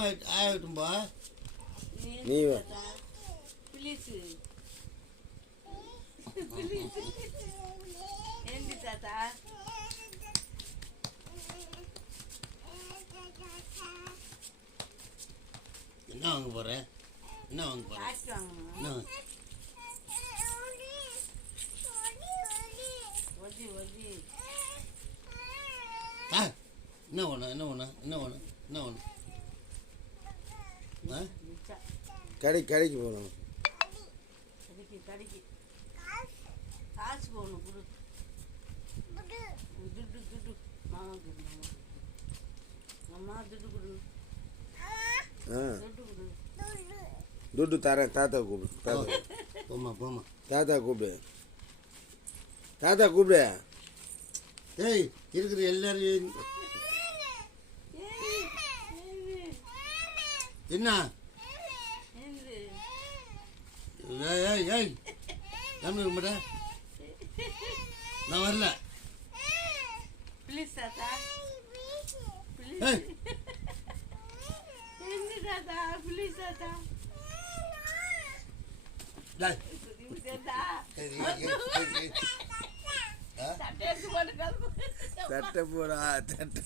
அம்மா ஆகட்டும்பா. நீ ப்ளீஸ் ஏண்டி தாத்தா என்ன வாங்க போற? என்ன வாங்க போற? காசு வாங்கணும். என்ன ஒதி ஒதி என்ன வேணும்? என்ன வேணும்? என்ன வேணும்? என்ன வேணும்? மிச்சா கடைக்கு போகணும். கடைக்கு காசு போகணும். குடு துட்டு மாமா குடு மாமா துட்டு கொடு துட்டு கொடு. துட்டு தரேன். தாத்தா கூப்பிடு. தாத்தா போமா. தாத்தா கூப்பிடு. தாத்தா கூப்பிடு. ஏய் இருக்கிற எல்லாரும் என்ன? ஏய் தம்பி கும்பிட நான் வரல. ப்ளீஸ் தாத்தா ஏய் என்ன தாத்தா ப்ளீஸ் தாத்தா தாத்தா சட்டை போடா. சட்டை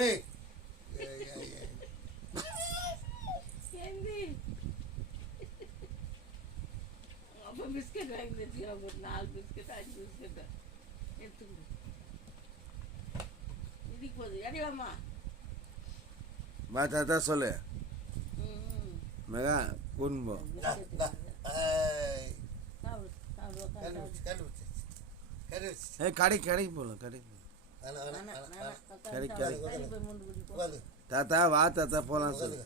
ஏய் பிஸ்கெட் வாங்கி வச்சுக்கோ. ஒரு 4 பிஸ்கெட் 5 பிஸ்கெட் எடுத்துக்கணும். இதுக்கு போகுது அடிவாமா. வா தாத்தா சொல்லு. மெகா கூண்டு கடைக்கு போகலாம். கடைக்கு தாத்தா வா தாத்தா போகலாம் சொல்லு.